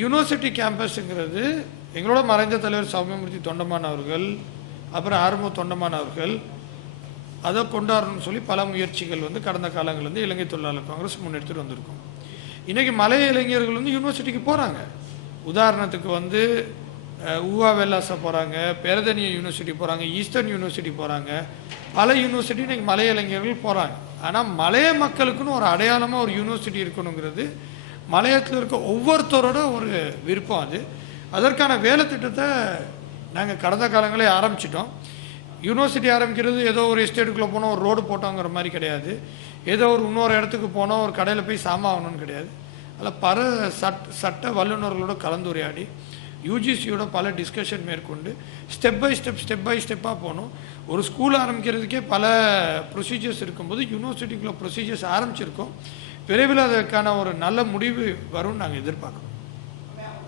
University கேம்பஸுங்கிறது எங்களோட மறைந்த தலைவர் சௌமியமூர்த்தி தொண்டமான் அவர்கள் அப்புறம் ஆர்மோ தொண்டமான் அவர்கள் அதை கொண்டாடணும்னு சொல்லி பல முயற்சிகள் வந்து கடந்த காலங்கள் வந்து இலங்கை தொழிலாளர் காங்கிரஸ் முன்னெடுத்துட்டு வந்திருக்கோம். இன்றைக்கி மலைய இளைஞர்கள் வந்து யூனிவர்சிட்டிக்கு போகிறாங்க உதாரணத்துக்கு வந்து ஊவா வெல்லாசா போகிறாங்க பேரதனிய யூனிவர்சிட்டி போகிறாங்க ஈஸ்டர்ன் யூனிவர்சிட்டி போகிறாங்க பல யூனிவர்சிட்டி இன்றைக்கி மலைய இளைஞர்கள் போகிறாங்க ஆனால் மலைய மக்களுக்குன்னு ஒரு அடையாளமாக ஒரு யூனிவர்சிட்டி இருக்கணுங்கிறது மலையத்தில் இருக்க ஒவ்வொருத்தரோட ஒரு விருப்பம் அது. அதற்கான வேலை திட்டத்தை நாங்கள் கடந்த காலங்களே ஆரம்பிச்சிட்டோம். யூனிவர்சிட்டி ஆரம்பிக்கிறது ஏதோ ஒரு எஸ்டேட்டுக்குள்ளே போனோம் ஒரு ரோடு போட்டோங்கிற மாதிரி கிடையாது. ஏதோ ஒரு இன்னொரு இடத்துக்கு போனோம் ஒரு கடையில் போய் சாமான் ஆகணும்னு கிடையாது. அதில் பல சட் சட்ட வல்லுநர்களோட கலந்துரையாடி யூஜிசியோட பல டிஸ்கஷன் மேற்கொண்டு step by step step by ஸ்டெப்பாக போகணும் ஒரு ஸ்கூல் ஆரம்பிக்கிறதுக்கே பல ப்ரொசீஜர்ஸ் இருக்கும்போது யூனிவர்சிட்டிக்குள்ளே ப்ரொசீஜர்ஸ் ஆரம்பிச்சிருக்கோம். விரைவில் அதற்கான ஒரு நல்ல முடிவு வரும்னு நாங்கள் எதிர்பார்க்குறோம்.